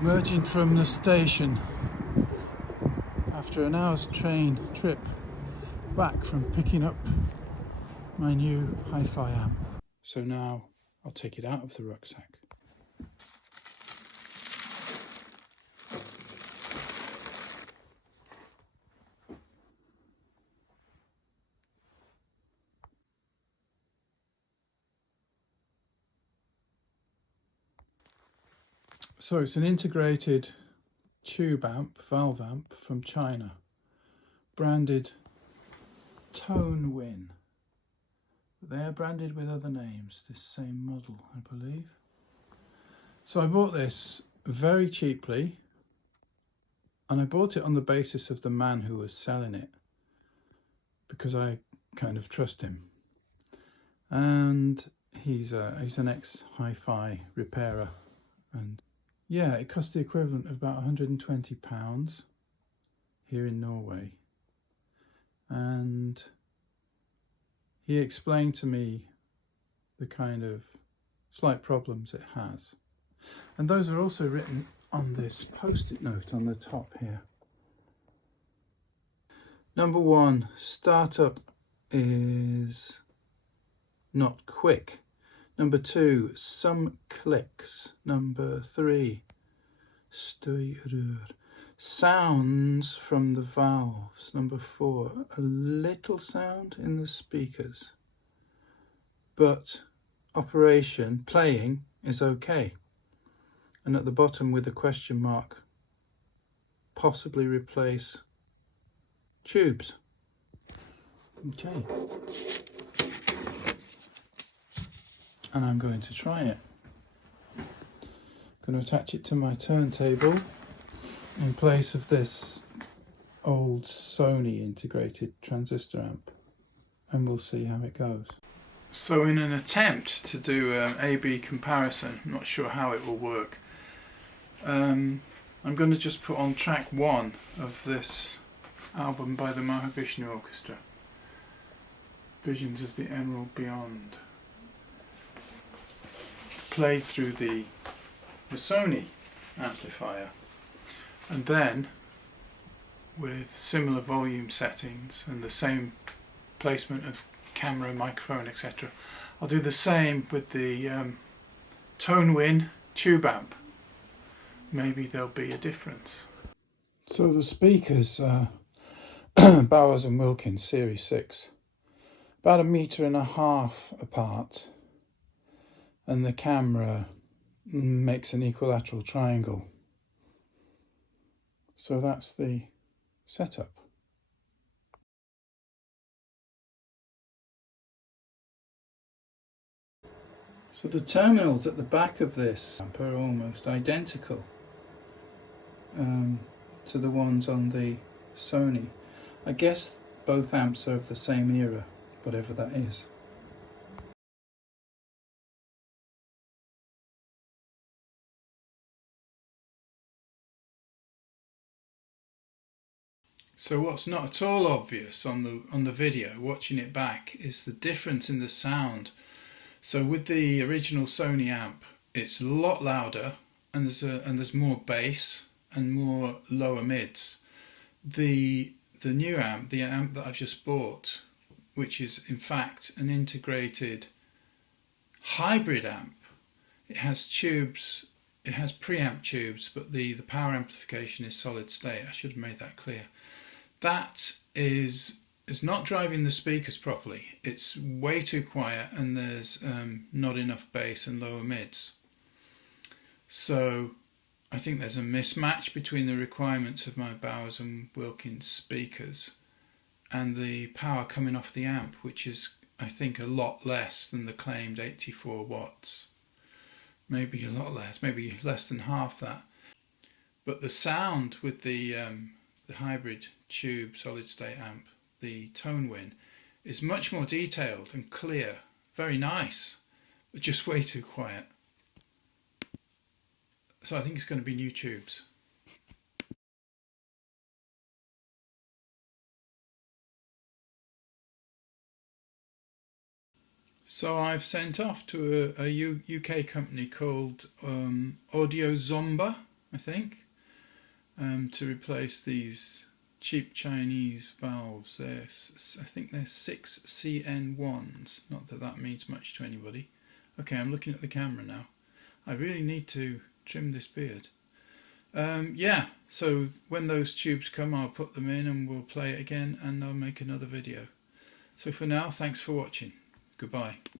Emerging from the station after an hour's train trip back from picking up my new hi-fi amp. So now I'll take it out of the rucksack. So it's an integrated tube amp, valve amp from China, branded Tone Win. They're branded with other names, this same model, I believe. So I bought this very cheaply, and I bought it on the basis of the man who was selling it, because I kind of trust him. And he's an ex-hi-fi repairer, and yeah, it cost the equivalent of about £120 here in Norway. And he explained to me the kind of slight problems it has. And those are also written on this post-it note on the top here. Number 1, startup is not quick. Number 2, some clicks. Number 3, støyrør, sounds from the valves. Number 4, a little sound in the speakers, but playing is okay. And at the bottom with a question mark, possibly replace tubes. Okay. And I'm going to try it. I'm going to attach it to my turntable in place of this old Sony integrated transistor amp, and we'll see how it goes. So in an attempt to do an A-B comparison, I'm not sure how it will work, I'm going to just put on track 1 of this album by the Mahavishnu Orchestra, Visions of the Emerald Beyond, played through the Sony amplifier, and then with similar volume settings and the same placement of camera, microphone, etc. I'll do the same with the Tone Win tube amp. Maybe there'll be a difference. So the speakers are Bowers & Wilkins Series 6, about 1.5 meters apart, and the camera makes an equilateral triangle. So that's the setup. So the terminals at the back of this amp are almost identical to the ones on the Sony. I guess both amps are of the same era, whatever that is. So what's not at all obvious on the video, watching it back, is the difference in the sound. So with the original Sony amp, it's a lot louder, and there's more bass and more lower mids. The new amp, the amp that I've just bought, which is in fact an integrated hybrid amp, it has tubes, it has preamp tubes, but the power amplification is solid state. I should have made that clear. That is not driving the speakers properly. It's way too quiet, and there's not enough bass and lower mids. So I think there's a mismatch between the requirements of my Bowers & Wilkins speakers and the power coming off the amp, which is, I think, a lot less than the claimed 84 watts. Maybe a lot less, maybe less than half that. But the sound with the hybrid tube solid state amp, the Tone Win, is much more detailed and clear, very nice, but just way too quiet. So I think it's going to be new tubes. So So I've sent off to a UK company called Audio Zomba, I think, to replace these cheap Chinese valves. I think they're 6CN1s. Not that that means much to anybody. Okay, I'm looking at the camera now. I really need to trim this beard. Yeah, so when those tubes come, I'll put them in and we'll play it again, and I'll make another video. So for now, thanks for watching. Goodbye.